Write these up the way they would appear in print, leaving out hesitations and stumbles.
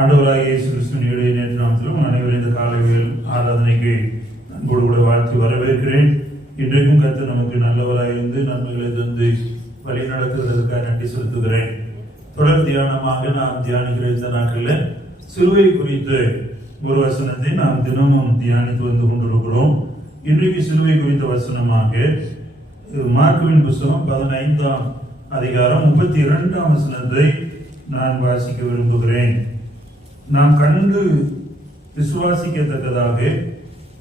ஆண்டவராகிய இயேசு கிறிஸ்துவின் இடையே நேற்று நாமத்திலும் அனைவரும் இந்த காலையில் ஆராதனைக்கு அன்போடு கூட வாழ்த்து வரவேற்கிறேன். இன்றைக்கும் கர்த்தர் நமக்கு நல்லவராயிருந்து நன்மைகளை தந்து வழி நடத்துவதற்காக நன்றி செலுத்துகிறேன். தொடர் தியானமாக நாம் தியானிக்கிற இந்த நாட்களில் சிலுவை குறித்த ஒரு வசனத்தை நாம் தினமும் தியானித்து வந்து கொண்டிருக்கிறோம். இன்றைக்கு சிலுவை குறித்த வசனமாக மார்க்குவின் புத்தகம் 15ஆம் அதிகாரம் 32ஆம் வசனத்தை நான் வாசிக்க விரும்புகிறேன். நாம் கண்டு விசுவாசிக்கத்தக்கதாக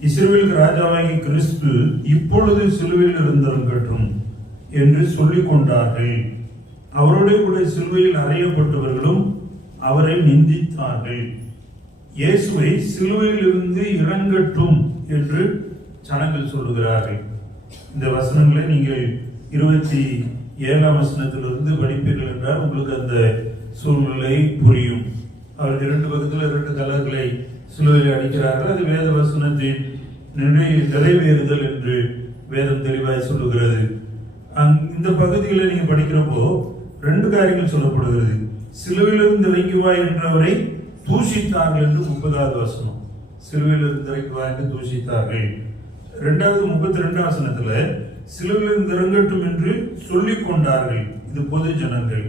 இஸ்ரவேலுக்கு ராஜாவாகிய கிறிஸ்து இப்பொழுது சிலுவையில் இருந்திருக்கட்டும் என்று சொல்லிக் கொண்டார்கள். அவருடைய கூட சிலுவையில் அறையப்பட்டவர்களும் அவரை நிந்தித்தார்கள். இயேசுவை சிலுவையில் இருந்து இறங்கட்டும் என்று ஜனங்கள் சொல்லுகிறார்கள். இந்த வசனங்களை நீங்கள் 27ஆம் வசனத்திலிருந்து படிப்பீர்கள் என்றால் உங்களுக்கு அந்த சூழ்நிலை புரியும். அவர்கள் 2 பக்கத்தில் 2 கலர்களை சிலுவையில் அடிக்கிறார்கள். அது வேத வசனத்தின் நிறைவேறுதல் என்று வேதம் தெளிவாய் சொல்லுகிறது. இந்த பகுதியில் நீங்க படிக்கிறப்போ 2 காரியங்கள் சொல்லப்படுகிறது. சிலுவையிலிருந்து இறங்கிவா என்றவரை தூஷித்தார்கள் என்று 30ஆவது வசனம். சிலுவையிலிருந்து இறங்கிவா என்று தூஷித்தார்கள். 32ஆம் வசனத்துல சிலுவையிலிருந்து இறங்கட்டும் என்று சொல்லிக் கொண்டார்கள். இது பொது ஜனங்கள்.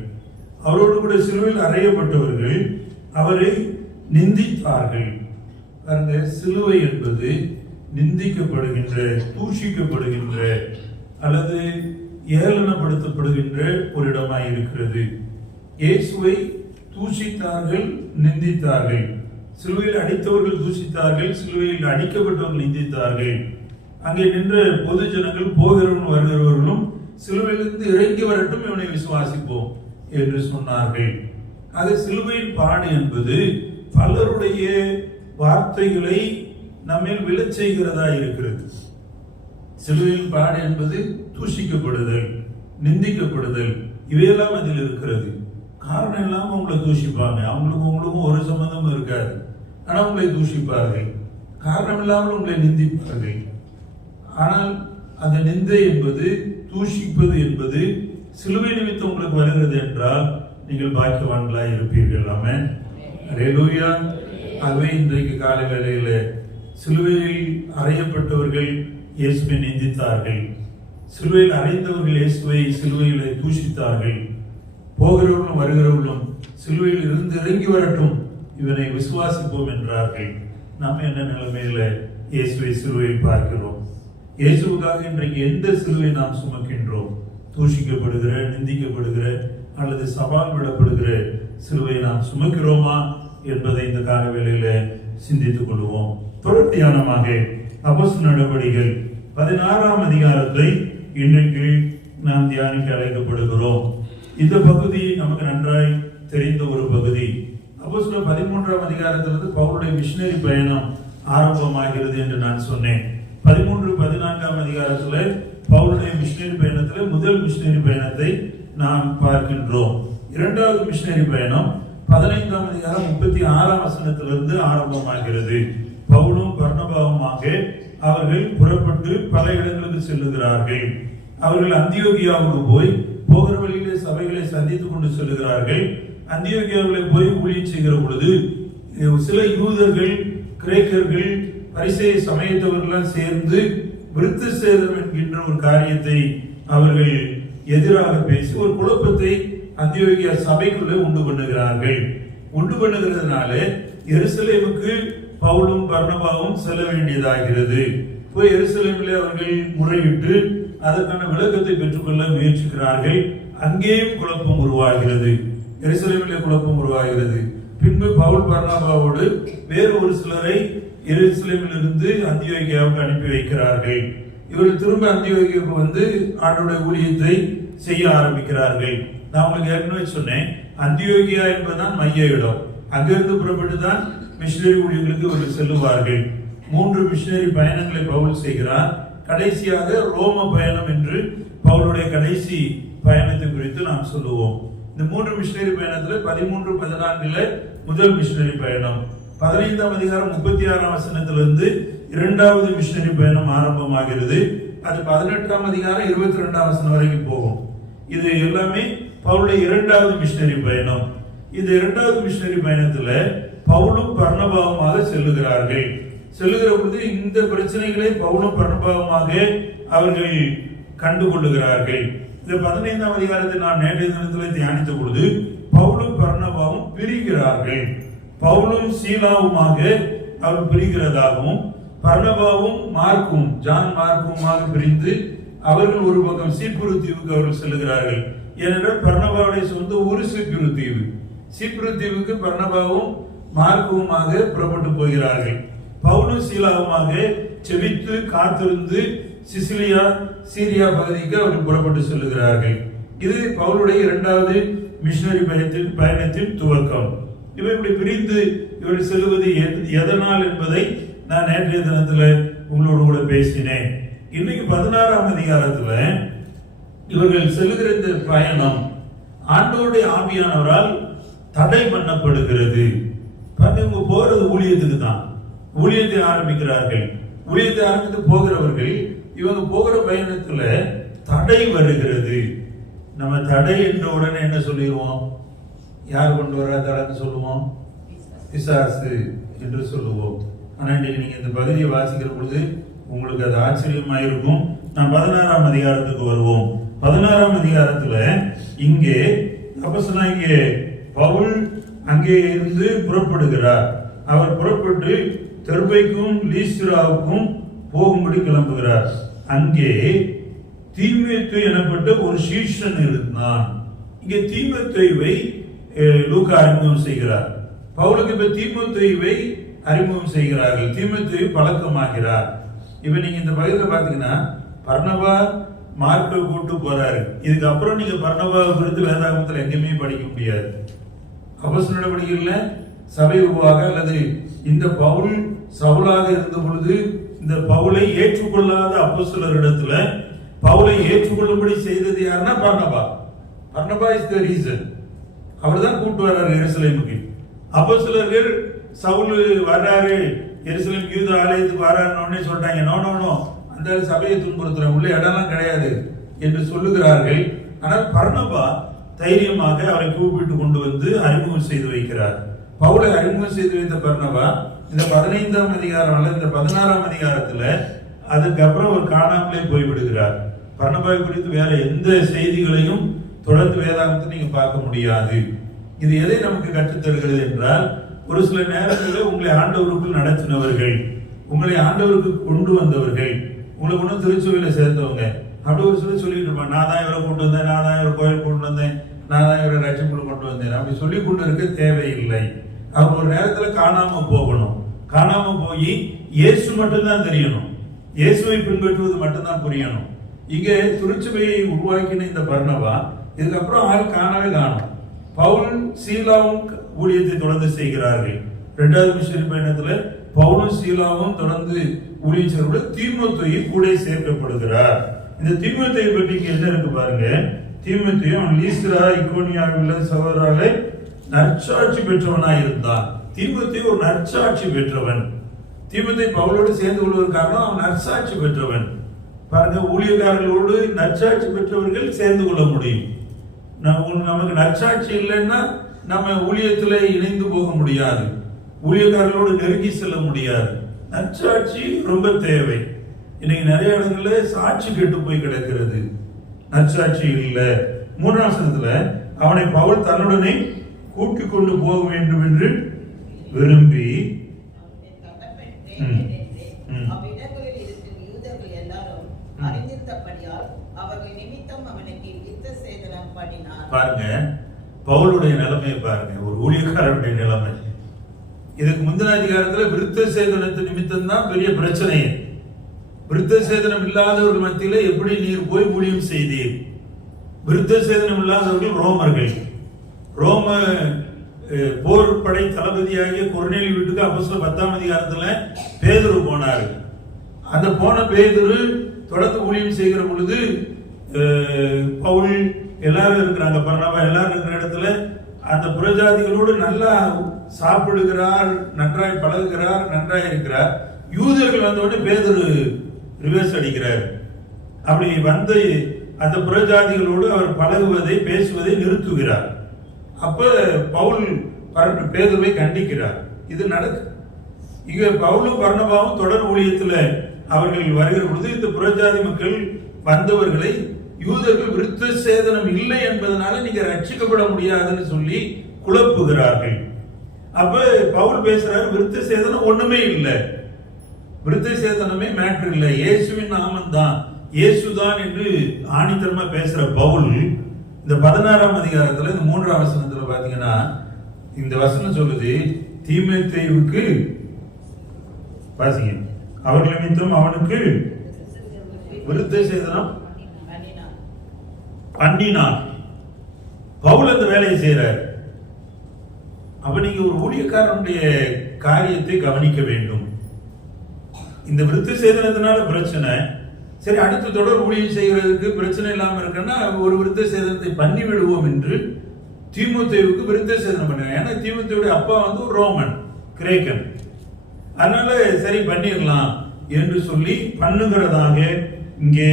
அவரோடு கூட சிலுவையில் அறையப்பட்டவர்கள் அவரை நிந்தித்தார்கள். சிலுவை என்பது நிந்திக்கப்படுகின்ற, தூஷிக்கப்படுகின்ற அல்லது ஏளனப்படுத்தப்படுகின்ற ஒரு இடமாய் இருக்கிறது. இயேசுவை தூஷித்தார்கள், நிந்தித்தார்கள். சிலுவையில் அடித்தவர்கள் தூஷித்தார்கள், சிலுவையில் அடிக்கப்பட்டவர்கள் நிந்தித்தார்கள். அங்கே நின்ற பொது ஜனங்கள் போகிறவர்களும் வருகிறவர்களும் சிலுவையிலிருந்து இறங்கி வரட்டும், இவனை விசுவாசிப்போம் என்று சொன்னார்கள். அது சிலுவையின் பாடு என்பது பலருடைய வார்த்தைகளை நம்மில் விழச் செய்கிறதா இருக்கிறது. சிலுவையின் பாடு என்பது தூஷிக்கப்படுதல், நிந்திக்கப்படுதல், இவையெல்லாம் அதில் இருக்கிறது. காரணம் இல்லாம உங்களை தூஷிப்பாங்க. உங்களுக்கும் ஒரு சம்பந்தமும் இருக்காது, ஆனா உங்களை தூஷிப்பார்கள். காரணம் இல்லாமல் உங்களை நிந்திப்பார்கள். ஆனால் அந்த நிந்தை என்பது, தூஷிப்பது என்பது சிலுவை நிமித்தம் உங்களுக்கு வருகிறது என்றால் நீங்கள் பாக்கியவான்களாய் இருப்பீர்கள். ஆமென், அல்லேலூயா. ஆகவே இன்றைக்கு காலை வேளையில சிலுவையில் அறையப்பட்டவர்கள் இயேசுவை நிந்தித்தார்கள். சிலுவையில் அறைந்தவர்கள் இயேசுவை சிலுவையிலே தூஷித்தார்கள். போகிறவர்களும் வருகிறவர்களும் சிலுவையில் இருந்து இறங்கி வரட்டும், இவனை விசுவாசிப்போம் என்றார்கள். நாம் என்ன நிலைமையில இயேசுவை சிலுவையில் பார்க்கிறோம்? இயேசுவுக்காக இன்றைக்கு எந்த சிலுவை நாம் சுமக்கின்றோம்? தூஷிக்கப்படுகிற, நிந்திக்கப்படுகிற அல்லது சவால் விடப்படுகிற சிலுவை நாம் சுமக்கிறோமா என்பதை இந்த கால வேளையில சிந்தித்துக் கொள்வோம். தொடர் தியானமாக அப்போஸ்தலர் நடபடிகள் 16ஆம் அதிகாரத்தை இன்றைக்கு நாம் தியானிக்க அழைக்கப்படுகிறோம். இந்த பகுதி நமக்கு நன்றாய் தெரிந்த ஒரு பகுதி. அப்போஸ்தலர் 13ஆம் அதிகாரத்திலிருந்து பவுலுடைய மிஷனரி பயணம் ஆரம்பமாகிறது என்று நான் சொன்னேன். 13-14ஆம் அதிகாரத்துல பவுலுடைய மிஷனரி பயணத்துல முதல் மிஷனரி பயணத்தை நாம் பார்க்கின்றோம். 2வது மிஷனரி பயணம் 15ஆம் அதிகாரம் 36ஆம் வசனத்திலிருந்து ஆரம்பமாகிறது. பவுலும் பர்னபாவுமாக அவர்கள் புறப்பட்டு பல இடங்களுக்கு செல்லுகிறார்கள். அவர்கள் அந்தியோகியாவுக்கு போய் போகிற வழியிலே சபைகளை சந்தித்துக் கொண்டு செல்லுகிறார்கள். அந்தியோகியாவில் போய் ஊழியம் செய்கிற பொழுது சில யூதர்கள், கிரேக்கர்கள், பரிசேய சமயத்தவர்கள் சேர்ந்து விருத்த சேதனம் என்கின்ற ஒரு காரியத்தை அவர்கள் எதிராக பேசி ஒரு குழப்பத்தை அந்தியோகியா சபைக்குள்ளே உண்டு பண்ணுகிறார்கள். உண்டு பண்ணுகிறதுனால எருசலேமுக்கு பவுலும் பர்னபாவும் செல்ல வேண்டியதாகிறது. போய் எருசலேமிலே அவர்கள் முறையிட்டு அதற்கான விளக்கத்தை பெற்றுக்கொள்ள முயற்சிக்கிறார்கள். அங்கேயும் குழப்பம் உருவாகிறது. எருசலேமிலே குழப்பம் உருவாகிறது. பின்பு பவுல் பர்னபாவோடு வேறு ஒரு சிலரை எருசலேமில் இருந்து அந்தியோகியாவுக்கு அனுப்பி வைக்கிறார்கள். இவர்கள் திரும்ப அந்தியோகியாவுக்கு வந்து ஆண்டவருடைய ஊழியத்தை செய்ய ஆரம்பிக்கிறார்கள். நான் உங்களுக்கு ஏற்கனவே சொன்னேன், அந்தியோகியா என்பதுதான் மைய இடம். அங்கிருந்து புறப்பட்டு தான் மிஷனரி ஊழியர்களுக்கு இவர்கள் செல்லுவார்கள். 3 மிஷனரி பயணங்களை பவுல் செய்கிறார். கடைசியாக ரோம பயணம் என்று பவுலுடைய கடைசி பயணத்தை குறித்து நாம் சொல்லுவோம். இந்த 3 மிஷனரி பயணத்துல 13-14 முதல் மிஷனரி பயணம், 15ஆம் அதிகாரம் 36ஆம் வசனத்திலிருந்து 2வது மிஷனரி பயணம் ஆரம்பமாகிறது. அது 18ஆம் அதிகாரம் 22ஆம் வசனம் வரைக்கும் போகும். இது எல்லாமே பவுலுடைய 2வது மிஷனரி பயணம். இந்த 2வது மிஷனரி பயணத்துல பவுலும் பர்னபாவுமாக செல்லுகிறார்கள். செல்லுகிற பொழுது இந்த பிரச்சனைகளை பவுலும் பர்னபாவுமாக அவர்கள் கண்டுகொள்ளுகிறார்கள். இந்த 15ஆம் அதிகாரத்தை நான் நேற்றைய தினத்தில் தியானித்த பொழுது பவுலும் பர்னபாவும் பிரிகிறார்கள். பவுலும் சீலாவுமாக அவர் பிரிகிறதாகவும், பர்னபாவும் மார்க்கும் ஜான் மார்க்குமாக பிரிந்து அவர்கள் ஒரு பக்கம் சீப்புரு தீவுக்கு அவர்கள் செல்லுகிறார்கள். ஏனென்றால் பர்னபாவுடைய சொந்த ஊரு சீப்புரு தீவு. சீப்புரு தீவுக்கு பர்னபாவும் மார்க்குமாக புறப்பட்டு போகிறார்கள். பவுலும் சீலாவுமாக செபித்து காத்திருந்து சிசிலியா சீரியா பகுதிக்கு அவர்கள் புறப்பட்டு செல்லுகிறார்கள். இது பவுலுடைய 2வது மிஷனரி பயணத்தின் துவக்கம். இவை இப்படி பிரிந்து இவர்கள் செல்வது எதனால் என்பதை நான் நேற்றைய தினத்தில் உங்களோடு கூட பேசினேன். இன்னைக்கு 16ஆம் அதிகாரத்துல இவர்கள் செல்லுகிற இந்த பயணம் ஆண்டவருடைய ஆவியானவரால் தடை பண்ணப்படுகிறது. இவங்க போறது ஊழியத்துக்கு தான். ஊழியத்தை ஆரம்பிக்கிறார்கள். ஊழியத்தை ஆரம்பித்து போகிறவர்கள் இவங்க போகிற பயணத்துல தடை வருகிறது. நம்ம தடை என்ற உடனே என்ன சொல்லிடுவோம்? யார் கொண்டு வர தடைன்னு சொல்லுவோம்? பிசாசு என்று சொல்லுவோம். ஆனா இன்னைக்கு நீங்க இந்த பகுதியை வாசிக்கிற பொழுது உங்களுக்கு அது ஆச்சரியமா இருக்கும். நான் 16ஆம் அதிகாரத்துக்கு வருவோம். 16ஆம் அதிகாரத்துல இங்கே அப்போஸ்தலனாகிய பவுல் அங்கே இருந்து புறப்படுகிறார். அவர் புறப்பட்டு தெர்பைக்கும் லீஸ்திராவுக்கும் போகும்படி கிளம்புகிறார். அங்கே தீமோத்தேயு எனப்பட்ட ஒரு சீஷன் இருந்தான். இங்கே தீமோத்தேயுவை லூக்கா அறிமுகம் செய்கிறார். பவுலுக்கு இப்ப தீமோத்தேயுவை அறிமுகம் செய்கிறார்கள். தீமோத்தேயு பழக்கமாகிறார். இப்ப நீங்க இந்த பகுதியில் பாத்தீங்கன்னா பர்னபா மார்க்கை கூட்டு போறாரு. இதுக்கப்புறம் நீங்க பர்னபாவை குறித்து வேதாகமத்தில் எங்கேயுமே படிக்க முடியாது. அப்போஸ்தலர் நடவடிக்கைகள்ல சபை உருவாக அல்லது இந்த பவுல் சவுலாக இருந்த பொழுது இந்த பவுலை ஏற்றுக்கொள்ளாத அப்போஸ்தலரிடத்துல பவுலை ஏற்றுக்கொள்ளும்படி செய்தது யாருன்னா பர்னபா. பர்னபா இஸ் தி ரீசன். அவர் தான் கூட்டு வர்றாரு எருசலேமுக்கு. அப்போஸ்தலர்கள் சவுல் வர்றாரு எருசலேம் யூத ஆலயத்துக்கு வர்றாருன்னு சொல்லிட்டாங்க. நோ அந்த சபையை துன்புறுத்துற உள்ள இடம்லாம் கிடையாது என்று சொல்லுகிறார்கள். ஆனால் பர்னபா தைரியமாக அவரை கூப்பிட்டு கொண்டு வந்து அறிமுகம் செய்து வைக்கிறார். பவுலை அறிமுகம் செய்து வைத்த பர்னபா இந்த 15ஆம் அதிகாரம் அல்ல இந்த 16ஆம் அதிகாரத்துல அதுக்கப்புறம் ஒரு காணாமலே போய்விடுகிறார். பர்னபாவை குறித்து வேற எந்த செய்திகளையும் தொடர்ந்து வேதாகமத்தை நீங்க பார்க்க முடியாது. இது எதை நமக்கு கற்றுத்தருகிறது என்றால், ஒரு சில நேரங்களில் உங்களை ஆண்டவருக்குள் நடத்தினவர்கள், உங்களை ஆண்டவருக்கு கொண்டு வந்தவர்கள், உங்களை கொண்டு திருச்சபையில சேர்ந்தவங்க அப்படி ஒரு சில சொல்லிட்டு இருப்பாங்க. நான் தான் இவரை கொண்டு வந்தேன், நான் தான் இவரை கோயில் கொண்டு வந்தேன், நான் தான் இவரை ரட்சிப்புல கொண்டு வந்தேன். அப்படி சொல்லி கொண்டு இருக்க தேவையில்லை. அவங்க ஒரு நேரத்துல காணாம போகணும். காணாம போய் இயேசு மட்டும்தான் தெரியணும். இயேசுவை பின்பற்றுவது மட்டும்தான் புரியணும். இங்க திருச்சபையை உருவாக்கின இந்த பர்னபா இதுக்கப்புறம் ஆள் காணவே காணும். பவுல் சீலாவும் ஊழியத்தை தொடர்ந்து செய்கிறார்கள். 2வது மிஷனரி பயணத்துல பவுலும் சீலாவும் தொடர்ந்து ஊழியம் செய்ய தீமோத்தேயு கூட சேர்க்கப்படுகிறார். இந்த தீமோத்தேயு பற்றி என்ன இருக்கு பாருங்க. தீமோத்தேயு அவன் லீஸ்திரா இக்கோனியாவில் உள்ள சகோதரராலே நற்சாட்சி பெற்றவனாய் இருந்தான். தீமோத்தேயு ஒரு நற்சாட்சி பெற்றவன். தீமோத்தேயு பவுலோடு சேர்ந்து கொள்வதற்காக அவன் நற்சாட்சி பெற்றவன். பாருங்க, ஊழியக்காரர்களோடு நற்சாட்சி பெற்றவர்கள் சேர்ந்து கொள்ள முடியும். நமக்கு நற்சாட்சி இல்லைன்னா நம்ம ஊழியத்துல இணைந்து போக முடியாது. ஊழியக்காரர்களோடு நெருங்கி செல்ல முடியாது. நற்சாட்சி ரொம்ப தேவை. இன்னைக்கு நிறைய இடங்கள்ல சாட்சி கெட்டு போய் கிடக்கிறது. நற்சாட்சி இல்லை. 3ஆம் வசனத்துல அவனை பவுல் தன்னுடனே கூட்டிக் கொண்டு போக வேண்டும் என்று விரும்பி பாருங்க, பவுலுடைய நிலைமையை பாருங்க, ஒரு ஊழியக்காரருடைய நிலைமை. இதுக்கு முந்தின அதிகாரத்துல விருத்த சேதனத்து நிமித்தம் தான் பெரிய பிரச்சனையே. விருத்த சேதனம் இல்லாதவர்கள் மத்தியில எப்படி நீர் போய் ஊழியம் செய்தீர்? விருத்த சேதனம் இல்லாதவர்கள் ரோமர்கள். ரோம போர் படை தளபதியாகிய கொர்நேலியு வீட்டுக்கு அப்போஸ்தலர் 10ஆம் அதிகாரத்துல பேதுரு போனாரு. அந்த போன பேதுரு தொடர்ந்து ஊழியம் செய்கிற பொழுது பவுல் எல்லாரும் இருக்கிறாங்க, பர்னபா எல்லாரும் இருக்கிற இடத்துல அந்த புறஜாதிகளோடு நல்லா சாப்பிடுகிறார், நன்றாய் பழகுகிறார், நன்றாய் இருக்கிறார். யூதர்கள் வந்தோடனே பேதுரு ரிவர்ஸ் அடிக்கிறார். அப்படி வந்து அந்த புறஜாதிகளோடு அவர் பழகுவதை பேசுவதை நிறுத்துகிறார். அப்ப பவுல் பேதுருவை கண்டிக்கிறார். இது நடக்கு. இங்க பவுலும் பர்னபாவும் தொடர் ஊழியத்துல அவர்கள் வருகிற பொழுது இந்த புறஜாதி மக்கள் வந்தவர்களை யூதர்கள் விருத்த சேதனம் இல்லை என்பதனால நீங்க ரட்சிக்கப்பட முடியாதுன்னு சொல்லி குழப்புகிறார்கள். அப்ப பவுல் பேசுறாரு, விருத்த சேதனம் ஒண்ணுமே இல்லை, விருத்த சேதனமே மேட்டர் இல்லை, இயேசுவின் நாமம் தான், இயேசுதான் என்று ஆணித்தரமா பேசுற பவுல் இந்த 16ஆம் அதிகாரத்துல இந்த 3ஆம் வசனத்துல பாத்தீங்கன்னா இந்த வசனம் சொல்லுது, தீமோத்தேயுவுக்கு வாசிங்க, அவர்கள் நிமித்தம் அவனுக்கு விருத்த சேதனம் பண்ணினான். பவுல் அந்த வேலையை செய்யறார். அப்ப நீங்க ஒரு ஊழியக்காரனுடைய காரியத்தை கவனிக்க வேண்டும். இந்த விருத்த சேதனத்தினால பிரச்சனை, சரி அடுத்த தொடர் ஊழியம் செய்கிறதுக்கு பிரச்சனை இல்லாம இருக்குன்னா ஒரு விருத்த சேதனத்தை பண்ணி விடுவோம் என்று தீமோத்தேயுவுக்கு விருத்த சேதனம் பண்ணுங்க. ஏன்னா தீமோத்தேயுடைய அப்பா ஒரு ரோமன், கிரேக்கன், அதனால சரி பண்ணிடலாம் என்று சொல்லி பண்ணுகிறதாக இங்கே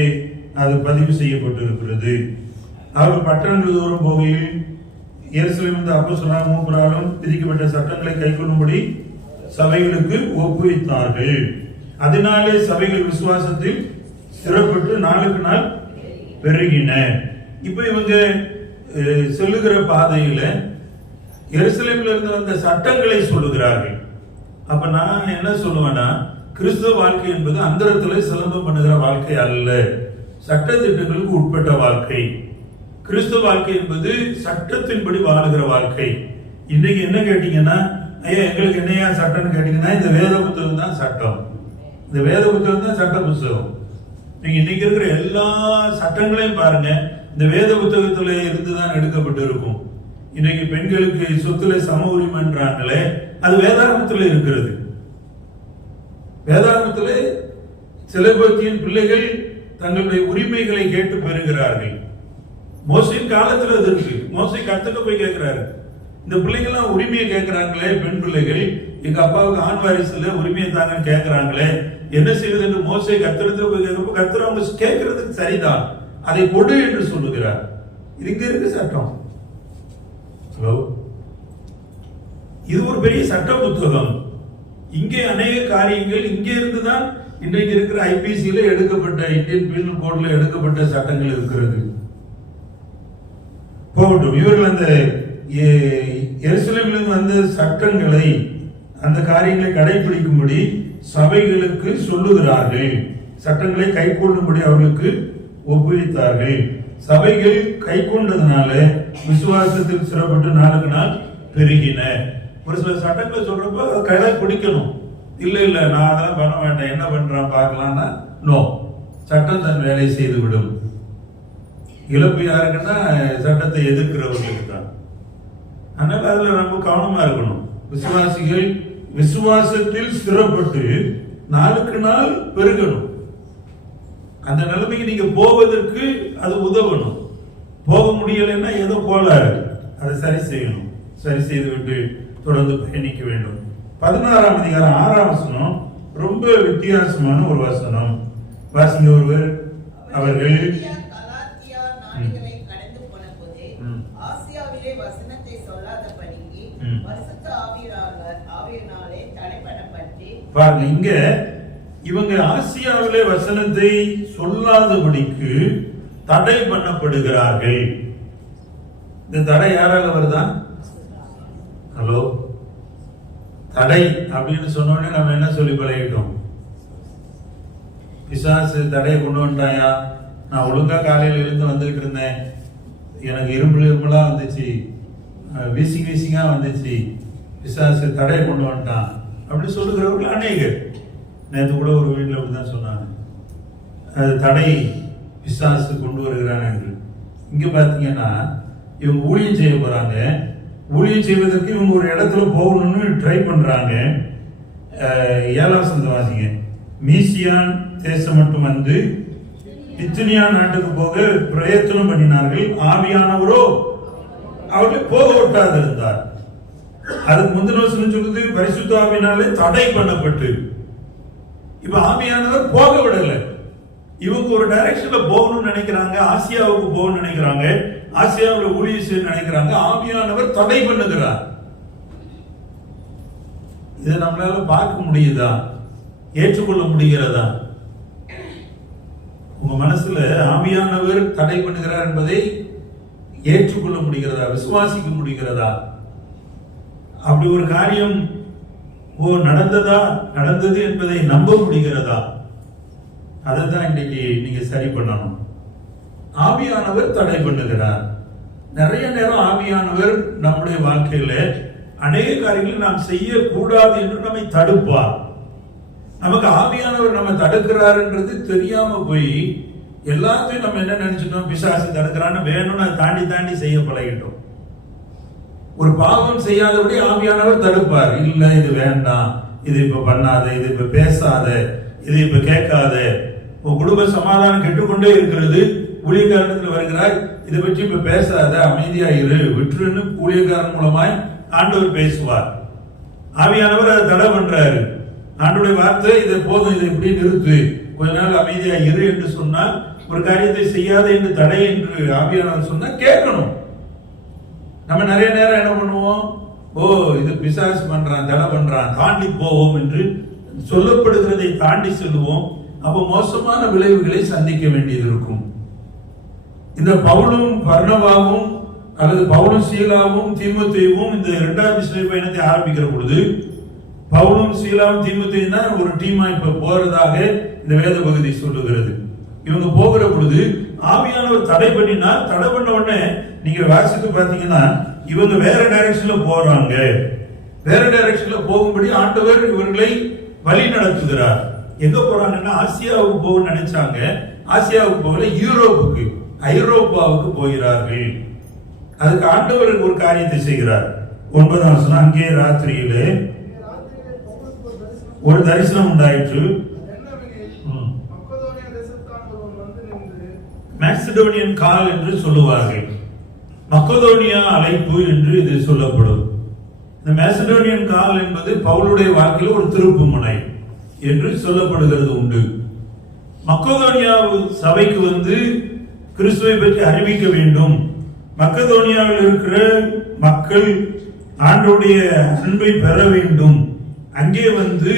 அது பதிவு செய்யப்பட்டிருக்கிறது. அவர் பட்டணங்கள் தோறும் போகையில் எருசலேமில் அப்போஸ்தலர் மூப்பராலும் விதிக்கப்பட்ட சட்டங்களை கைக்கொள்ளும்படி சபைகளுக்கு ஒப்புவித்தார்கள். அதனாலே சபைகள் விசுவாசத்தில் ஸ்திரப்பட்டு நாளுக்கு நாள் பெருகின. இப்ப இவங்க சொல்லுகிற பாதையில எருசலேமில் இருந்து வந்த சட்டங்களை சொல்லுகிறார்கள். அப்ப நான் என்ன சொல்லுவேன்னா, கிறிஸ்தவ வாழ்க்கை என்பது அந்தரத்துல சிலம்பம் பண்ணுகிற வாழ்க்கை அல்ல, சட்ட திட்டங்களுக்கு உட்பட்ட வாழ்க்கை. கிறிஸ்தவ வாழ்க்கை என்பது சட்டத்தின்படி வாழுகிற வாழ்க்கை. இன்னைக்கு என்ன கேட்டீங்கன்னா, ஐயா எங்களுக்கு என்னையா சட்டம்னு கேட்டீங்கன்னா, இந்த வேத புத்தகம் தான் சட்டம், இந்த வேத புத்தகம் தான் சட்ட புத்தகம். நீங்க இன்னைக்கு இருக்கிற எல்லா சட்டங்களையும் பாருங்க, இந்த வேத புத்தகத்துல இருந்துதான் எடுக்கப்பட்டு இருக்கும். இன்னைக்கு பெண்களுக்கு சொத்துல சம உரிமைன்றாங்களே, அது வேதாகமத்துல இருக்கிறது. வேதாகமத்துல செலபத்தியின் பிள்ளைகள் தங்களுடைய உரிமைகளை கேட்டு பெறுகிறார்கள். மோசையின் காலத்துல அது இருக்கு. மோசை கத்துக்க போய் கேட்கிறாரு, இந்த பிள்ளைகள்லாம் உரிமையை கேட்கிறாங்களே, பெண் பிள்ளைகள் எங்க அப்பாவுக்கு ஆண் வாரிசுல உரிமையை தாங்கன்னு கேட்கிறாங்களே, என்ன செய்வது என்று மோசை கத்திரத்துல போய் கேட்கிறப்ப கத்திர அவங்க கேட்கறதுக்கு சரிதான், அதை கொடு என்று சொல்லுகிறார். இது இங்க இருக்கு சட்டம். ஹலோ, இது ஒரு பெரிய சட்ட புத்தகம். இங்கே அநேக காரியங்கள் இங்கே இருந்துதான் இன்றைக்கு இருக்கிற ஐபிசியில எடுக்கப்பட்ட, இந்தியன் பீனல் கோட்ல எடுக்கப்பட்ட சட்டங்கள் இருக்கிறது. போகட்டும், இவர்கள் அந்த எருசலேமில் வந்த சட்டங்களை, அந்த காரியங்களை கடைபிடிக்கும்படி சபைகளுக்கு சொல்லுகிறார்கள். சட்டங்களை கை கொள்ளும்படி அவர்களுக்கு ஒப்புவித்தார்கள். சபைகள் கை கொண்டதுனால விசுவாசத்தில் சிறப்பட்டு நாளுக்கு நாள் பெருகின. ஒரு சில சட்டங்களை சொல்றப்ப கடை பிடிக்கணும். இல்ல இல்ல நான் அதெல்லாம் பண்ண மாட்டேன், என்ன பண்றான் பார்க்கலாம்னா நோ, சட்டம் தன் வேலை செய்து விடும். இழப்பு யாருக்குன்னா சட்டத்தை எதிர்க்கிறவர்களுக்கு தான். அதனால அதுல ரொம்ப கவனமா இருக்கணும். விசுவாசிகள் விசுவாசத்தில் ஸ்திரப்பட்டு நாளுக்கு நாள் பெருகணும். அந்த நிலைமைக்கு நீங்க போவதற்கு அது உதவணும். போக முடியலைன்னா ஏதோ கோளாறு, அதை சரி செய்யணும். சரி செய்து விட்டு தொடர்ந்து பயணிக்க வேண்டும். 16ஆம் அதிகாரம் 6ஆம் வசனம் ரொம்ப வித்தியாசமான ஒரு வசனம். வாசிங்க ஒருவர். அவர்கள் பாருங்க, இங்க இவங்க ஆசியாவிலே வசனத்தை சொல்லாதபடிக்கு தடை பண்ணப்படுகிறார்கள். இந்த தடை யாரால வருதா? ஹலோ, தடை அப்படின்னு சொன்னோடனே நம்ம என்ன சொல்லி பழகிட்டோம்? பிசாசு தடையை கொண்டு வந்துட்டாயா? நான் ஒழுங்கா காலையில இருந்து வந்துகிட்டு இருந்தேன், எனக்கு இரும்பலா வந்துச்சு, வீசிங்கா வந்துச்சு, பிசாசு தடையை கொண்டு வந்துட்டான் அப்படி சொல்லுகிறவர்கள் அநேகர். நேற்று கூட ஒரு வீட்டில் அப்படிதான் சொன்னாங்க, அது தடை பிசாசு கொண்டு வருகிறான் என்று. இங்க பாத்தீங்கன்னா இவங்க ஊழியம் செய்ய போறாங்க. ஊழியம் செய்வதற்கு இவங்க ஒரு இடத்துல போகணும்னு ட்ரை பண்றாங்க. 7ஆம் வசனம் வாசிங்க. மீசியான் தேசம் மட்டும் வந்து பித்துனியா நாட்டுக்கு போக பிரயத்தனம் பண்ணினார்கள், ஆவியானவரோ அவர்களை போக விட்டாது இருந்தார். அதுக்கு முந்தின வசனம் சொல்லுது, பரிசுத்த ஆவியினாலே தடை பண்ணப்பட்டு. இப்ப ஆவியானவர் போக விடல. இவங்க ஒரு டைரக்ஷன்ல போகணும்னு நினைக்கிறாங்க, ஆசியாவுக்கு போகணும்னு நினைக்கிறாங்க, ஆசியாவில் ஊழியம் செய்ய நினைக்கிறாங்க. ஆவியானவர் தடை பண்ணுகிறார். இதை நம்மளால பார்க்க முடியுதா? ஏற்றுக்கொள்ள முடிகிறதா? உங்க மனசுல ஆவியானவர் தடை பண்ணுகிறார் என்பதை ஏற்றுக்கொள்ள முடிகிறதா? விசுவாசிக்க முடிகிறதா? அப்படி ஒரு காரியம் நடந்தது என்பதை நம்ப முடிகிறதா? அதை தான் இன்னைக்கு நீங்க சரி பண்ணணும். ஆவியானவர் தடை பண்ணுகிறார். நிறைய நேரம் ஆவியானவர் நம்முடைய வாழ்க்கையில அநேக காரியங்களை நாம் செய்யக்கூடாது என்று நம்மை தடுப்பார். நமக்கு ஆவியானவர் நம்ம தடுக்கிறாருன்றது தெரியாம போய் எல்லாத்தையும் நம்ம என்ன நினைச்சிட்டோம், பிசாசு தடுக்கிறான்னு வேணும்னு தாண்டி தாண்டி செய்ய பழகிட்டோம். ஒரு பாவம் செய்யாதபடி ஆவியானவர் தடுப்பார். இல்ல இது வேண்டாம், இது இப்ப பண்ணாத, இது இப்ப பேசாத, இது இப்ப கேட்காத, உன் குடும்ப சமாதானம் கெட்டுக்கொண்டே இருக்கிறது, ஊழியக்காரனத்தில் வருகிறாய், இதை பற்றி இப்ப பேசாத, அமைதியா இரு, விட்டுருன்னு ஊழியக்காரன் மூலமாய் ஆண்டவர் பேசுவார். ஆவியானவர் அதை தடை பண்றாரு. ஆண்டவருடைய வார்த்தை இதை போதும், இதை இப்படி நிறுத்து, கொஞ்ச நாள் அமைதியா இரு என்று சொன்னால், ஒரு காரியத்தை செய்யாத என்று தடை என்று ஆவியானவர் சொன்னா கேட்கணும். நம்ம நிறைய நேரம் என்ன பண்ணுவோம், இது பிசாசு பண்றான், தடை பண்றான், தாண்டி போவோம் என்று சொல்லப்படுகிறதை தாண்டி செல்லுவோம். அப்ப மோசமான விளைவுகளை சந்திக்க வேண்டியது இருக்கும். இந்த பவுலும் பர்னபாவும் அல்லது பவுலும் சீலாவும் தீமோத்தேயுவும் இந்த இரண்டாம் மிஷனரி பயணத்தை ஆரம்பிக்கிற பொழுது, பவுலும் சீலாவும் தீமோத்தேயும் தான் ஒரு டீமா இப்ப போறதாக இந்த வேத பகுதி சொல்லுகிறது. இவங்க போகிற பொழுது ஆவியானவர் தடை பண்ணினார். தடை பண்ண உடனே நீங்க வாசித்து பாத்தீங்கன்னா இவங்க வேற டைரக்ஷன்ல போறாங்க. வேற டைரக்ஷன்ல போகும்படி ஆண்டவர் இவர்களை வழி நடத்துகிறார். எங்க போறாங்கன்னா ஆசியாவுக்கு போக நினைச்சாங்க. ஆசியாவுக்கு போகல, யூரோப்புக்கு, ஐரோப்பாவுக்கு போகிறார்கள். அதுக்கு ஆண்டவர் ஒரு காரியத்தை செய்கிறார். 9ஆம் வசனம், அங்கே ராத்திரியிலே ஒரு தரிசனம் உண்டாயிற்று. மாசிடோனியன் கால் என்று சொல்லுவார்கள். மக்கதோனியா அழைப்பு என்று இது சொல்லப்படும். இந்த மாசிடோனியன் கால் என்பது பவுலுடைய வாழ்க்கையில் ஒரு திருப்பு முனை என்று சொல்லப்படுகிறது உண்டு. மக்கதோனியா சபைக்கு வந்து கிறிஸ்துவை பற்றி அறிவிக்க வேண்டும். மக்கதோனியாவில் இருக்கிற மக்கள் ஆண்டவருடைய அன்பை பெற வேண்டும். அங்கே வந்து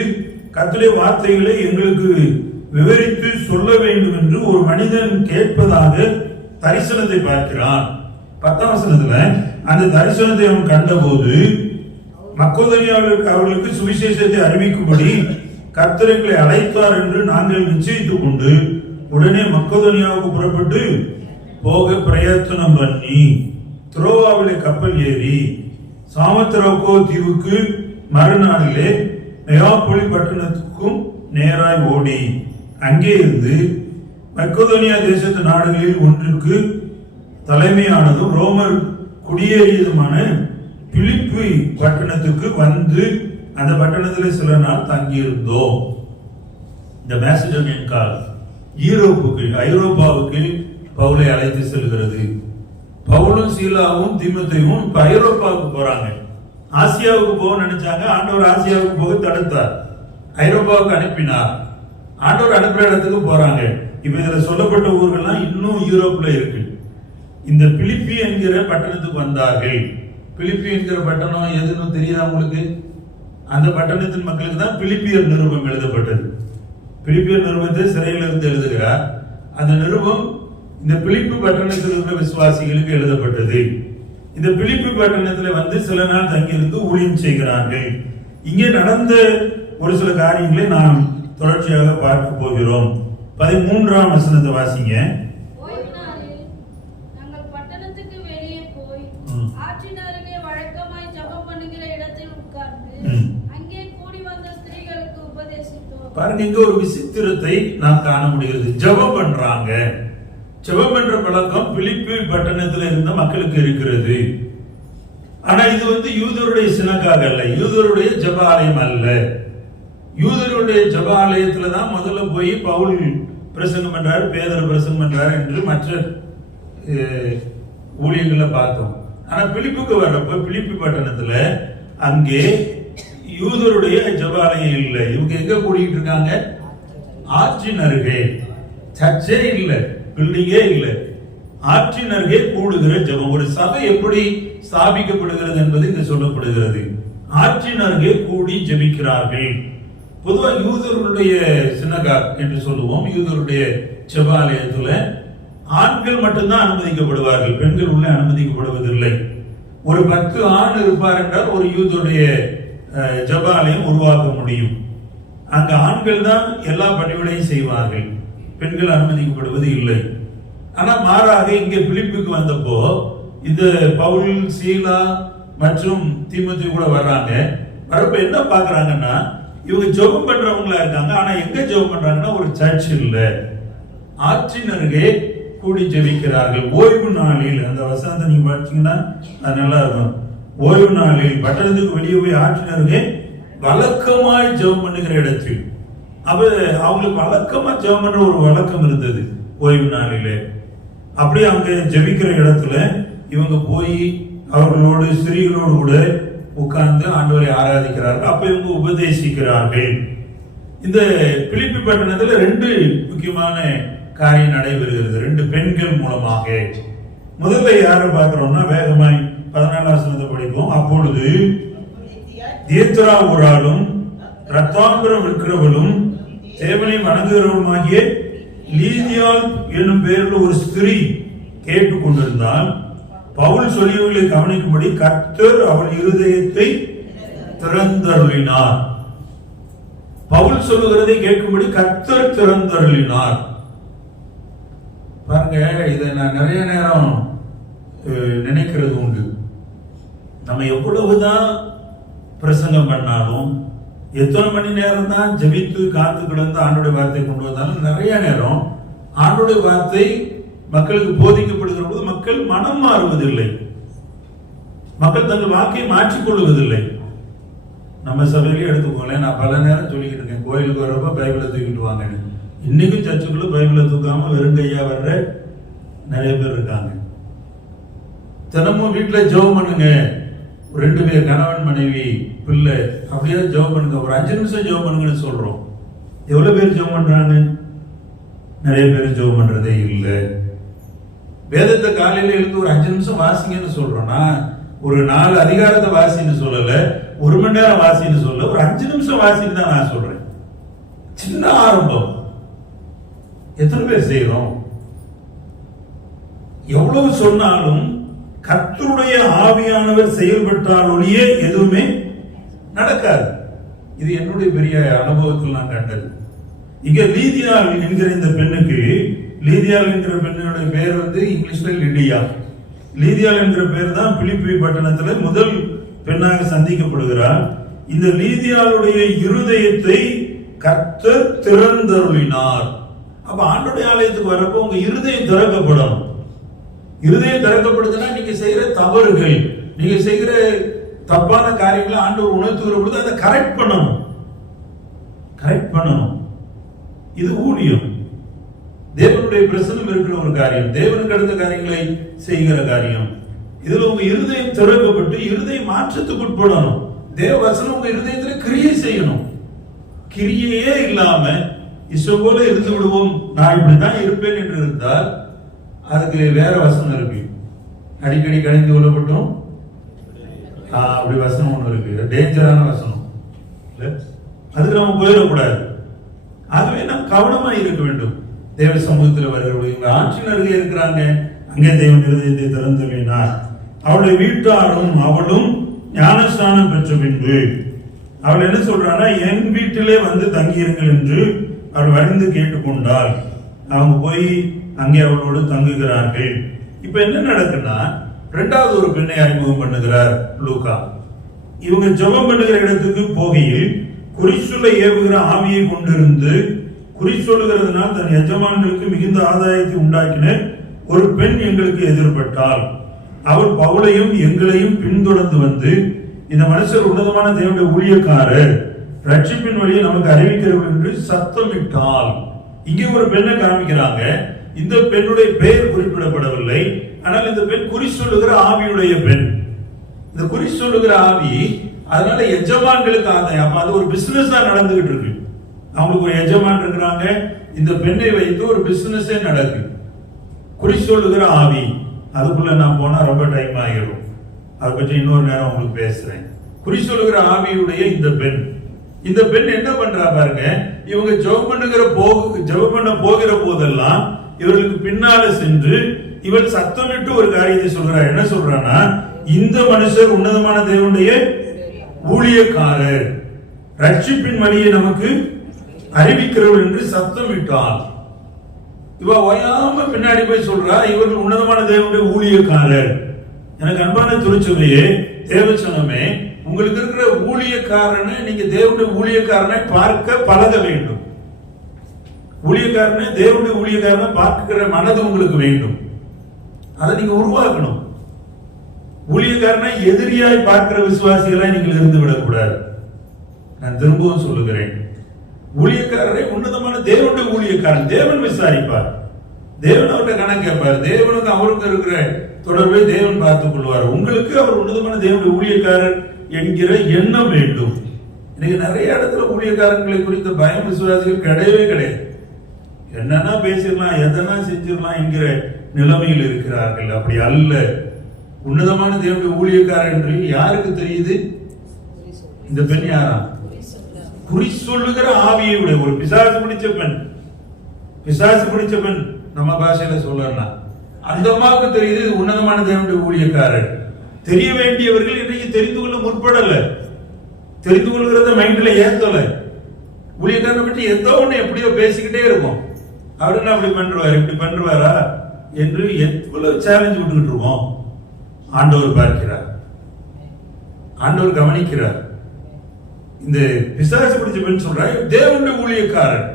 கர்த்தருடைய வார்த்தைகளை எங்களுக்கு விவரித்து சொல்ல வேண்டும் என்று ஒரு மனிதன் கேட்பதாக தரிசனத்தை பார்க்கிறான். 10ஆம் வசனத்துல அந்த தரிசனத்தை அவன் கண்டபோது, மக்கதோனியாவிற்கு அவர்களுக்கு சுவிசேஷத்தை அறிவிக்கும்படி கர்த்தர் எங்களை அழைத்தார் என்று நாங்கள் நிச்சயித்துக் கொண்டு உடனே மக்கதோனியாவுக்கு புறப்பட்டு போக பிரயத்தனம் பண்ணி துரோவாவிலே கப்பல் ஏறி சாமத்ரோகோ தீவுக்கு மறுநாளிலே நெயாப்பொலி பட்டணத்துக்கும் நேராய் ஓடி அங்கே இருந்து மக்கதோனியா தேசத்து நாடுகளில் ஒன்றுக்கு தலைமையானதும் ரோமர் குடியேறியதுமான பிலிப்பி பட்டணத்துக்கு வந்து அந்த பட்டணத்தில் சில நாள் தங்கியிருந்தோம். இந்த மாசிடோனியன் கால் யூரோப்புக்கு, ஐரோப்பாவுக்கு பவுலை அழைத்து செல்கிறது. பவுலும் சீலாவும் தீமோத்தேயும் இப்ப ஐரோப்பாவுக்கு போறாங்க. ஆசியாவுக்கு போக நினைச்சாங்க. ஆண்டவர் ஆசியாவுக்கு போக தடுத்தார். ஐரோப்பாவுக்கு அனுப்பினார். ஆண்டவர் அனுப்புற இடத்துக்கு போறாங்க. இப்ப இதுல சொல்லப்பட்ட ஊர்கள்லாம் இன்னும் யூரோப்ல இருக்கு. இந்த பிலிப்பி என்கிற பட்டணத்துக்கு வந்தார்கள். பிலிப்பி என்கிற பட்டணம் எதுன்னு தெரியுதா உங்களுக்கு? அந்த பட்டணத்தின் மக்களுக்கு தான் பிலிப்பியர் நிருபம் எழுதப்பட்டது. பிலிப்பியர் நிருபத்தை சிறையில் இருந்து எழுதுகிறார். அந்த நிருபம் இந்த பிலிப்பி பட்டணத்தில் இருக்கிற விசுவாசிகளுக்கு எழுதப்பட்டது. இந்த பிலிப்பி பட்டணத்தில் வந்து சில நாள் தங்கியிருந்து ஊழியம் செய்கிறார்கள். இங்கே நடந்த ஒரு சில காரியங்களை நாம் தொடர்ச்சியாக பார்க்க போகிறோம். 13ஆம் வசனத்தை வாசிங்க. பாருங்க, இங்க ஒரு விசித்திரத்தை நாம் காண முடிகிறது. ஜெபம் பண்றாங்க. ஜெபம் பண்ற பழக்கம் பிலிப்பி பட்டணத்தில் இருந்த மக்களுக்கு இருக்கிறது. ஆனா இது வந்து யூதருடைய சினக்காக அல்ல, யூதருடைய ஜெப ஆலயம் அல்ல. யூதருடைய ஜெப ஆலயத்துல தான் முதல்ல போய் பவுல் பிரசங்கம் பண்றாரு, பேதர் பிரசங்கம் பண்றாரு என்று மற்ற ஊழியர்களை பார்த்தோம். ஆனா பிலிப்புக்கு வர்றப்ப பிலிப்பி பட்டணத்துல அங்கே யூதருடைய ஜெபாலயம் இல்லை. இவங்க எங்க கூடிட்டு இருக்காங்க? ஆற்றின் அருகே. சர்ச்சே இல்லை, பில்டிங்கே இல்லை, ஆற்றின் அருகே கூடுகிற ஜெபம். ஒரு சபை எப்படி ஸ்தாபிக்கப்படுகிறது என்பது இங்க சொல்லப்படுகிறது. ஆற்றின் அருகே கூடி ஜெபிக்கிறார்கள். பொதுவாக யூதர்களுடைய சினகாக் என்று சொல்லுவோம், யூதருடைய செபாலயத்துல ஆண்கள் மட்டும்தான் அனுமதிக்கப்படுவார்கள், பெண்கள் உள்ள அனுமதிக்கப்படுவதில்லை. ஒரு 10 ஆண் இருப்பார் என்றால் ஒரு யூதருடைய ஜெபாலயம் உருவாக்க முடியும். அங்க ஆண்கள் தான் எல்லா பணிகளையும் செய்வார்கள், பெண்கள் அனுமதிக்கப்படுவது இல்லை. ஆனா மாறாக இங்கே பிலிப்புக்கு வந்தப்போ இந்த பவுல், சீலா மற்றும் தீமோத்தேயு கூட வர்றாங்க. வரப்ப என்ன பாக்குறாங்கன்னா, இவங்க ஜெபம் பண்றவங்களா இருக்காங்க. ஆனா எங்க ஜெபம் பண்றாங்கன்னா ஒரு சர்ச் இல்ல, ஆற்றின் அருகே கூடி ஜெபிக்கிறார்கள். ஓய்வு நாளில், அந்த வசனத்தை நீங்க படிச்சீங்கன்னா அது நல்லா இருக்கும். ஓய்வு நாளில் பட்டணத்துக்கு வெளியே போய் ஆற்றின் அருகே வழக்கமாய் ஜெபம் பண்ணுகிற இடத்தில். அப்ப அவங்களுக்கு வழக்கமா ஜெபம் பண்ற ஒரு வழக்கம் இருந்தது ஓய்வு நாளிலே. அப்படியே அங்க ஜெபிக்கிற இடத்துல இவங்க போய் அவர்களோடு ஸ்திரீகளோடு கூட உட்கார்ந்து ஆண்டவரை ஆராதிக்கிறார்கள். அப்ப இவங்க உபதேசிக்கிறார்கள். இந்த பிலிப்பி பட்டணத்துல 2 முக்கியமான காரியம் நடைபெறுகிறது, 2 பெண்கள் மூலமாக. முதல்ல யாரை பார்க்கிறோம்னா, வேகமாய் 14 வசனத்தை படிப்போம். அப்பொழுது தியத்ரா ஊராலும் ரத்தாம்பரம் இருக்கிறவளும் தேவனை வணங்குகிறவளுமாகிய லீதியாள் என்னும் பெயரில் ஒரு ஸ்திரீ கேட்டுக் கொண்டிருந்தால், பவுல் சொல்லியவர்களை கவனிக்கும்படி கர்த்தர் அவள் இருதயத்தை திறந்தருளினார். பவுல் சொல்லுகிறதை கேட்கும்படி கர்த்தர் திறந்தருளினார். பாருங்க, இதை நான் நிறைய நேரம் நினைக்கிறது உண்டு. நம்ம எவ்வளவுதான் பிரசங்கம் பண்ணாலும், எத்தனை மணி நேரம் தான் ஜெபித்து காத்து கிடந்து ஆண்டோடைய வார்த்தை கொண்டு வந்தாலும், நிறைய நேரம் ஆண்டோடைய வார்த்தை மக்களுக்கு போதிக்கப்படுகிற போது மக்கள் மனம் மாறுவதில்லை, மக்கள் தங்கள் வாக்கை மாற்றிக்கொள்வதில்லை. நம்ம சபையிலேயே எடுத்துக்கோங்களேன், நான் பல நேரம் சொல்லிக்கிட்டு இருக்கேன், கோயிலுக்கு வரப்ப பைபிளை தூக்கிட்டு வாங்க. இன்னைக்கும் சர்ச்சுக்குள்ள பைபிளை தூக்காம வெறுங்கையா வர்ற நிறைய பேர் இருக்காங்க. தினமும் வீட்டுல ஜெபம் பண்ணுங்க, 2 பேர் கணவன் மனைவி பிள்ளை அப்படியே ஜெபம் பண்ணுங்க, ஒரு 5 நிமிஷம் ஜெபம் பண்ணுங்கன்னு சொல்றோம். எவ்வளவு பேர் ஜெபம் பண்றாங்க? நிறைய பேர் ஜெபம் பண்றதே இல்லை. வேதத்தை காலையில எழுந்து ஒரு 5 நிமிஷம் வாசிங்கன்னு சொல்றோம்னா, ஒரு 4 அதிகாரத்தை வாசின்னு சொல்லல, 1 மணி நேரம் வாசின்னு சொல்ல, ஒரு 5 நிமிஷம் வாசின்னு தான் நான் சொல்றேன். சின்ன ஆரம்பம். எத்தனை பேர் செய்யறோம்? எவ்வளவு சொன்னாலும் கர்த்தருடைய ஆவியானவர் செயல்பட்டால் ஒழிய எதுவுமே நடக்காது. இது என்னுடைய பெரிய அனுபவத்தில் நான் கண்டது. இங்க லீதியாள் என்கிற இந்த பெண்ணுக்கு, லீதியாள் என்கிற பெண்ணுடைய பெயர் இங்கிலீஷ்ல லிடியா. லீதியாள் என்கிற பெயர் தான் பிலிப்பி பட்டணத்துல முதல் பெண்ணாக சந்திக்கப்படுகிறார். இந்த லீதியாளுடைய இருதயத்தை கர்த்தர் திறந்தருளினார். அப்ப ஆண்டோடைய ஆலயத்துக்கு வரப்போ உங்க இருதயம் திறக்கப்படும். இருதயம் திறக்கப்படுதுன்னா நீங்க செய்யற தவறுகள், நீங்க செய்கிற தப்பான காரியங்களை ஆண்டவர் உணர்த்துகிற பொழுது அதை கரெக்ட் பண்ணணும். இது ஊழியம், தேவனுடைய பிரசன்னம் இருக்கிற ஒரு காரியம், தேவனுக்கு அடுத்த காரியங்களை செய்கிற காரியம். இதுல உங்க இருதயம் திறக்கப்பட்டு இருதயம் மாற்றத்துக்கு உட்படணும். தேவ வசனம் உங்க இருதயத்துல கிரியை செய்யணும். கிரியையே இல்லாம இசை போல இருந்து விடுவோம், நான் இப்படிதான் இருப்பேன் என்று இருந்தால் அதுக்கு வேற வசனம் இருக்கு. அடிக்கடி கணிந்து கொள்ளப்பட்டோம் அப்படி வசனம் ஒண்ணு இருக்கு, டேஞ்சரான வசனம். அதுக்கு நம்ம போயிடக்கூடாது. ஆகவே நாம் கவனமா இருக்க வேண்டும். தேவ சமூகத்தில் வருகிறவர்கள் ஆற்றின் அருகே இருக்கிறாங்க, அங்கே தேவன் இருதயத்தை திறந்துள்ளார். அவளுடைய வீட்டாரும் அவளும் ஞானஸ்நானம் பெற்ற பின்பு அவள் என்ன சொல்றான்னா, என் வீட்டிலே வந்து தங்கியிருங்கள் என்று அவள் வரிந்து கேட்டுக்கொண்டாள். அவங்க போய் அங்கே அவளோடு தங்குகிறார்கள். இப்ப என்ன நடக்குன்னா, 2வது ஒரு பெண்ணை அறிமுகம் பண்ணுகிறார் லூக்கா. இவங்க ஜெபம் பண்ணுகிற இடத்துக்கு போகையில் குறிச்சொல்ல ஏவுகிற ஆவியை கொண்டிருந்து குறி சொல்லுகிறதுனால் தன் எஜமான்களுக்கு மிகுந்த ஆதாயத்தை உண்டாக்கின ஒரு பெண் எங்களுக்கு எதிர்பட்டாள். அவர் பவுலையும் எங்களையும் பின்தொடர்ந்து வந்து, இந்த மனுஷர் உன்னதமான தேவனுடைய ஊழியக்காரர், ரட்சிப்பின் வழியை நமக்கு அறிவிக்கிறவர் என்று சத்தமிட்டால். இங்கே ஒரு பெண்ணை காமிக்கிறாங்க. இந்த பெண்ணுடைய பெயர் குறிப்பிடப்படவில்லை, ஆனால் இந்த பெண் குறி சொல்லுகிற ஆவியுடைய பெண். இந்த குறி சொல்லுகிற ஆவி, அதனால எஜமான்களுக்கு ஆதாயம். அப்ப அது ஒரு பிசினஸா நடந்துகிட்டு இருக்கு. அவங்களுக்கு ஒரு எஜமான் இருக்கிறாங்க, இந்த பெண்ணை வைத்து ஒரு பிசினஸே நடக்கு. குறி சொல்லுகிற ஆவி, அதுக்குள்ள நான் போனா ரொம்ப டைம் ஆகிடும். அதை பற்றி இன்னொரு நேரம் உங்களுக்கு பேசுறேன். குறி சொல்லுகிற ஆவியுடைய இந்த பெண் என்ன பண்றா பாருங்க, இவங்க ஜெபம் பண்ண போகிற போதெல்லாம் இவர்களுக்கு பின்னால சென்று இவள் சத்தமிட்டு ஒரு காரியத்தை சொல்றா. என்ன சொல்றான்னா, இந்த மனுஷர் உன்னதமான தேவனுடைய ஊழியக்காரர், ரட்சிப்பின் வழியை நமக்கு அறிவிக்கிறவள் என்று சத்தமிட்டாள். இவ ஓயாம பின்னாடி போய் சொல்றா, இவர்கள் உன்னதமான தேவனுடைய ஊழியக்காரர். எனக்கு அன்பான திருச்சபையே, தேவச்சனமே, உங்களுக்கு இருக்கிற ஊழியக்காரனை நீங்க தேவனுடைய ஊழியக்காரனை பார்க்க பழக வேண்டும். ஊழியக்காரனை தேவனுடைய ஊழியக்காரனை பார்க்கிற மனது உங்களுக்கு வேண்டும். அதை நீங்க உருவாக்கணும். ஊழியக்காரனை எதிரியாய் பார்க்கிற விசுவாசிகளை நீங்கள் இருந்து விடக்கூடாது. நான் திரும்பவும் சொல்லுகிறேன், ஊழியக்காரரை உன்னதமான தேவனுடைய ஊழியக்காரன். தேவன் விசாரிப்பார், தேவன் அவர்கிட்ட கணக்கு கேட்பார், தேவனுக்கு அவருக்கு இருக்கிற தொடர்பை தேவன் பார்த்துக் கொள்வார். உங்களுக்கு அவர் உன்னதமான தேவனுடைய ஊழியக்காரர் என்கிற எண்ணம் வேண்டும். இன்னைக்கு நிறைய இடத்துல ஊழியக்காரங்களை குறித்த பயம் விசுவாசிகள் கிடையவே கிடையாது. என்னன்னா பேசிடலாம், எதனா செஞ்சிடலாம் என்கிற நிலைமையில் இருக்கிறார்கள். அப்படி அல்ல. உன்னதமான தேவனுடைய ஊழியக்காரர் என்று யாருக்கு தெரியுது? இந்த பெண் யாரா? குறி சொல்லுகிற ஆவியை விட ஒரு பிசாசு பிடிச்ச பெண் நம்ம பாஷையில சொல்லலாம். அந்த அம்மாவுக்கு தெரியுது இது உன்னதமான தேவனுடைய ஊழியக்காரர். தெரிய வேண்டியவர்கள் இன்றைக்கு தெரிந்து கொள்ள முற்படல, தெரிந்து கொள்கிறத மைண்ட்ல ஏத்தல. ஊழியக்காரனை பற்றி ஏதோ ஒண்ணு எப்படியோ பேசிக்கிட்டே இருக்கும். அவர் என்ன அப்படி பண்றாரு, இப்படி பண்றாரா என்று எவ்வளவு சேலஞ்ச் விட்டுக்கிட்டு இருக்கோம். ஆண்டவர் பார்க்கிறார், ஆண்டவர் கவனிக்கிறார். இந்த பிசாசு பிடிச்ச பெண் சொல்ற தேவனுடைய ஊழியக்காரன்,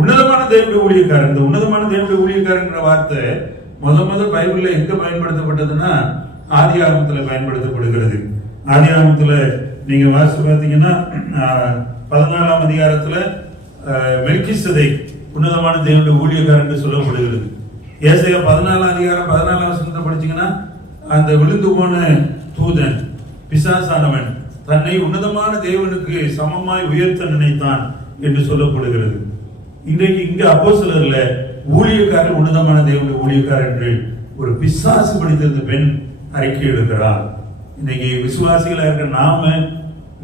உன்னதமான தேவனுடைய ஊழியக்காரன். இந்த உன்னதமான தேவனுடைய ஊழியக்காரங்கிற வார்த்தை முத பைபிள்ல எங்க பயன்படுத்தப்பட்டதுன்னா ஆதியாகமத்துல பயன்படுத்தப்படுகிறது. ஆதியாகமத்துல நீங்க வாசிச்சு பார்த்தீங்கன்னா 14ஆம் அதிகாரத்துல மெல்கிசேதேக் உன்னதமான தேவனுடைய ஊழியக்காரன் என்று சொல்லப்படுகிறது. ஏசாயா 14ஆம் அதிகாரம் 14ஆம் வசனத்தை படிச்சீங்கன்னா அந்த விழுந்து போன தூதன் பிசாசானவன் தன்னை உன்னதமான தேவனுக்கு சமமாய் உயர்த்த நினைத்தான் என்று சொல்லப்படுகிறது. இன்றைக்கு இங்க அப்போஸ்தலர்ல ஊழியக்காரர் உன்னதமான தேவனுடைய ஊழியக்காரர் என்று ஒரு பிசாசு பிடித்திருந்த பெண் அறிக்கை எடுக்கிறார். இன்னைக்கு விசுவாசிகளா இருக்க நாம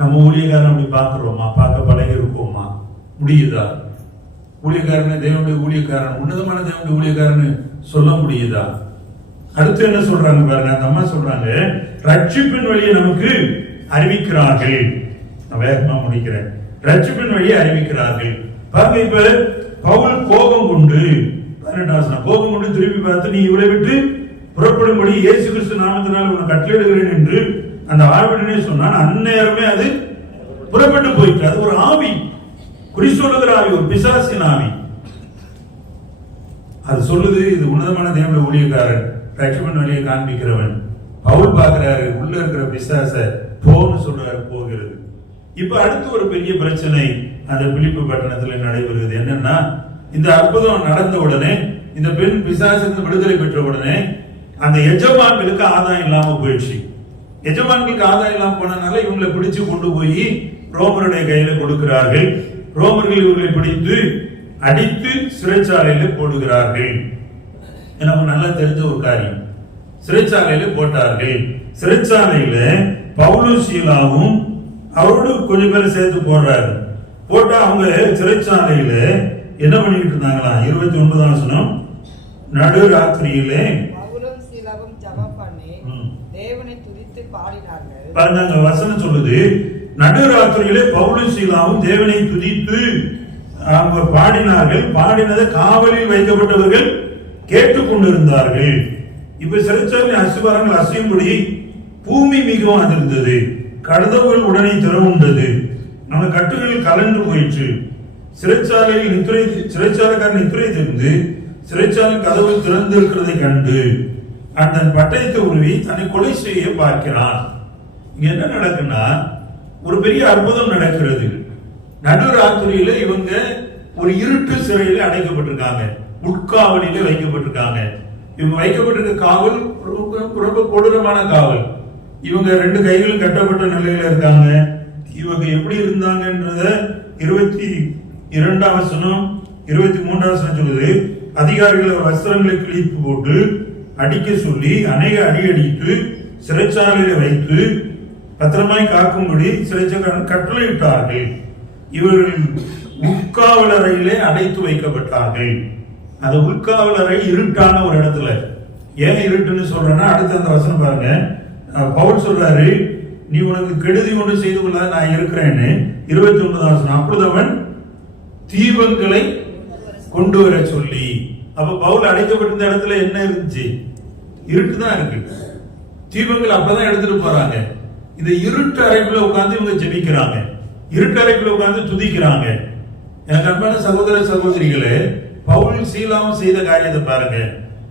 நம்ம ஊழியக்காரன் அப்படி பார்க்கிறோமா? பார்க்க பழகி இருக்கோமா? முடியுதா? ஊழியக்காரனை தேவனுடைய ஊழியக்காரன், உன்னதமான தேவனுடைய ஊழியக்காரன் சொல்ல முடியுதா? அடுத்து என்ன சொல்றாங்க பாருங்க, அந்த அம்மா சொல்றாங்க ரட்சிப்பின் வழியை நமக்கு அறிவிக்கிறார்கள். நான் வேகமா முடிக்கிறேன். ரட்சிப்பின் வழியை அறிவிக்கிறார்கள். பாருங்க, இப்ப பவுல் கோபம் கொண்டு 12 கோபம் கொண்டு திரும்பி பார்த்து, நீ இவளை விட்டு புறப்படும்படி இயேசு கிறிஸ்து நாமத்தினால் உன்னை கட்டளையிடுகிறேன் என்று அந்த ஆவிடனே சொன்னான். அந்நேரமே அது புறப்பட்டு போயிட்டு, அது ஒரு ஆவி, குறி சொல்லுகிற ஆவி, ஒரு பிசாசின் ஆவி. அது சொல்லுது இது உன்னதமான தேவனுடைய ஊழியக்காரன், ரட்சிப்பின் வழியை காண்பிக்கிறவன். பவுல் பார்க்கிறாரு, உள்ள இருக்கிற பிசாச போன்னு சொல்றாரு, போகிறது. இப்ப அடுத்து ஒரு பெரிய பிரச்சனை அந்த பிலிப்பு பட்டணத்தில் நடைபெறுகிறது. என்னன்னா, இந்த அற்புதம் நடந்த உடனே, இந்த பெண் பிசாசிலிருந்து விடுதலை பெற்ற உடனே அந்த எஜமான்களுக்கு ஆதாயம் இல்லாம போயிடுச்சு. எஜமான்களுக்கு ஆதாயம் இல்லாம போனதுனால இவங்களை பிடிச்சு கொண்டு போய் ரோமருடைய கையில கொடுக்கிறார்கள். ரோமர்கள் இவர்களை பிடித்து அடித்து சிறைச்சாலையில போடுகிறார்கள். எனக்கு நல்லா தெரிஞ்ச ஒரு காரியம், சிறைச்சாலையில போட்டார்கள். சிறைச்சாலையில பவுலும் சீலாவும் அவரோடு கொஞ்சம் பேரை சேர்த்து போடுறாரு. போட்டா அவங்க சிறைச்சாலையில என்ன பண்ணிட்டு இருந்தாங்களா? 29ஆம் வசனம், நடு ராத்திரியிலே பாருங்க, வசனம் சொல்லுது, நடு ராத்திரியிலே பவுலும் சீலாவும் தேவனை துதித்து அவங்க பாடினார்கள். பாடினதை காவலில் வைக்கப்பட்டவர்கள் கேட்டுக்கொண்டிருந்தார்கள். இப்ப சிறைச்சாலை அசுவாரங்கள் அசையும்படி பூமி மிகவும் அதிர்ந்தது. கதவுகள் உடனே திறவுண்டது. நம்ம கட்டுகளில் கலந்து போயிற்று. சிறைச்சாலைக்காரன் நித்திரை தெரிந்து சிறைச்சாலை கதவு திறந்து இருக்கிறதை கண்டு அந்த பட்டயத்தை உருவி தன்னை கொலை செய்ய பார்க்கிறான். இங்க என்ன நடக்குன்னா, ஒரு பெரிய அற்புதம் நடக்கிறது. நடுராத்திரியில இவங்க ஒரு இருட்டு சிறையில அடைக்கப்பட்டிருக்காங்க, உட்காவலில வைக்கப்பட்டிருக்காங்க. இவங்க வைக்கப்பட்டிருக்க காவல் ரொம்ப கொடூரமான காவல். இவங்க 2 கைகளும் கட்டப்பட்ட நிலையில இருக்காங்க. இவங்க எப்படி இருந்தாங்கன்றத 22ஆம் வசனம் 23ஆம் வசனம் சொல்லுது. அதிகாரிகள் வஸ்திரங்களை கிழித்து போட்டு அடிக்க சொல்லி அநேக அடி அடித்து சிறைச்சாலையில வைத்து பத்திரமாய் காக்கும்படி சிறைச்சாலைக்காரன் கட்டளையிட்டார்கள். இவர்கள் உட்காவலறையிலே அடைத்து வைக்கப்பட்டார்கள். அந்த உட்காவலறை இருட்டான ஒரு இடத்துல. ஏன் இருட்டுன்னு சொல்றேன்னா, அடுத்த அந்த வசனம் பாருங்க. பவுல் சொல்றாரு, நீ உனக்கு கெடுதி ஒன்று செய்து கொள்ள நான் இருக்கிறேன்னு. 29 வசனம். அப்பொழுது அவன் தீபங்களை கொண்டு வர சொல்லி. அப்ப பவுல் அடைக்கப்பட்டிருந்த இடத்துல என்ன இருந்துச்சு? இருட்டு தான் இருக்கு. தீபங்கள் அப்பதான் எடுத்துட்டு போறாங்க. இந்த இருட்டு அறைக்குள்ள உட்கார்ந்து இவங்க ஜெபிக்கிறாங்க, இருட்டு அறைக்குள்ள உட்கார்ந்து துதிக்கிறாங்க. எனக்கு அன்பான சகோதர சகோதரிகளே, பவுல் சீலாவும் செய்த காரியத்தை பாருங்க.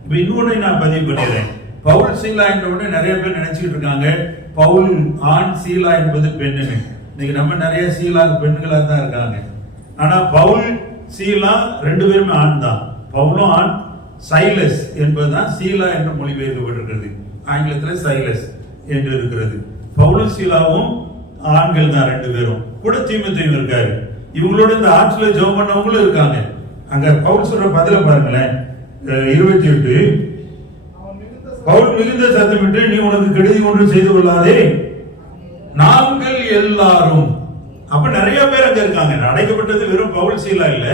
இப்ப இன்னொன்னு நான் பதிவு பண்ணிடுறேன். பவுல் சீலா என்ற உடனே நிறைய பேர் நினைச்சுக்கிட்டு இருக்காங்க, பவுல் ஆண், சீலா என்பது பெண்ணு. இன்னைக்கு நம்ம நிறைய சீலா பெண்களா தான் இருக்காங்க. ஆனா பவுல் சீலா ரெண்டு பேருமே ஆண் தான். பவுலும் ஆண், சைலஸ் என்பதுதான் சீலா என்று மொழிபெயர்க்கப்பட்டிருக்கிறது. ஆங்கிலத்தில் சைலஸ் என்று இருக்கிறது. பவுலும் சீலாவும் ஆண்கள் தான், ரெண்டு பேரும். கூட தீமோத்தேயு இருக்காரு. இவங்களோட இந்த ஆட்சியில ஜெபம் பண்ணவங்களும் இருக்காங்க. அங்க பவுல் சொல்ற பதில பாருங்களேன். 28 பவுல் மிகுந்த சத்தமிட்டு, நீ உனக்கு கெடுதி ஒன்று செய்து கொள்ளாதே, நாங்கள் எல்லாரும். அப்ப நிறைய பேர் அங்க இருக்காங்க. அடைக்கப்பட்டது வெறும் பவுல் சீலா இல்ல,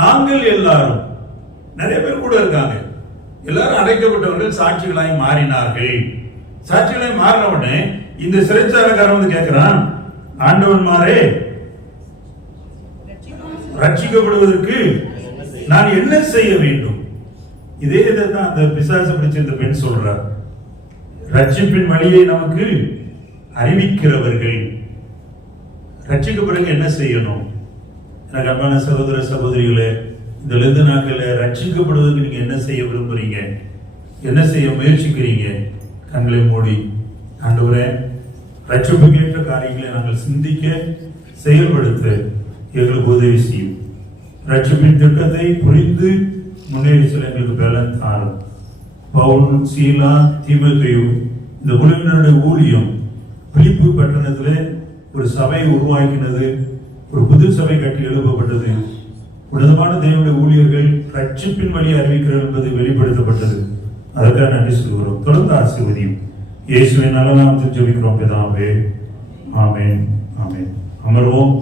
நாங்கள் எல்லாரும் நிறைய பேர் கூட இருக்காங்க. எல்லாரும் அடைக்கப்பட்டவர்கள் சாட்சிகளாய் மாறினார்கள். சாட்சிகளாய் மாறின உடனே இந்த சிறைச்சாலைக்காரன் வந்து கேட்கிறான், ஆண்டவன்மாரே, ரட்சிக்கப்படுவதற்கு நான் என்ன செய்ய வேண்டும்? இதே தான் அந்த பிசாசு பிடிச்ச இந்த பெண் சொல்றார். ரட்சிப்பின் வழியை நமக்கு அறிவிக்கிறவர்கள். ரட்சிக்க பிறகு என்ன செய்யணும்? எனக்கு அன்பான சகோதர சகோதரிகளே, இந்த லெந்து நாட்களில் ரட்சிக்கப்படுவதற்கு நீங்க என்ன செய்ய விரும்புறீங்க? என்ன செய்ய முயற்சிக்கிறீங்க? கண்களை மூடி, ஆண்டவரே, ரட்சிப்புக்கு ஏற்ற காரியங்களை நாங்கள் சிந்திக்க, செயல்படுத்த எங்களுக்கு உதவி செய்யும். ரட்சிப்பின் திட்டத்தை புரிந்து முன்னேறி செல்ல எங்களுக்கு பலன் தாரும். பவுல், சீலா, தீமோத்தேயு இந்த உலகினுடைய ஊழியம் பிலிப்பு பட்டணத்தில் ஒரு சபை உருவாக்கினது, ஒரு புது சபை கட்டி எழுப்பப்பட்டது. உன்னதமான தேவனுடைய ஊழியர்கள் ரட்சிப்பின் வழி அறிவிக்கிறார் என்பது வெளிப்படுத்தப்பட்டது. அதற்காக நன்றி சொல்கிறோம். தொடர்ந்து ஆசீர்வதியும். இயேசுவின் நல்ல நாமத்தில் ஜெபிக்கிறோம் பிதாவே. ஆமென், ஆமென். அமர்வோம்.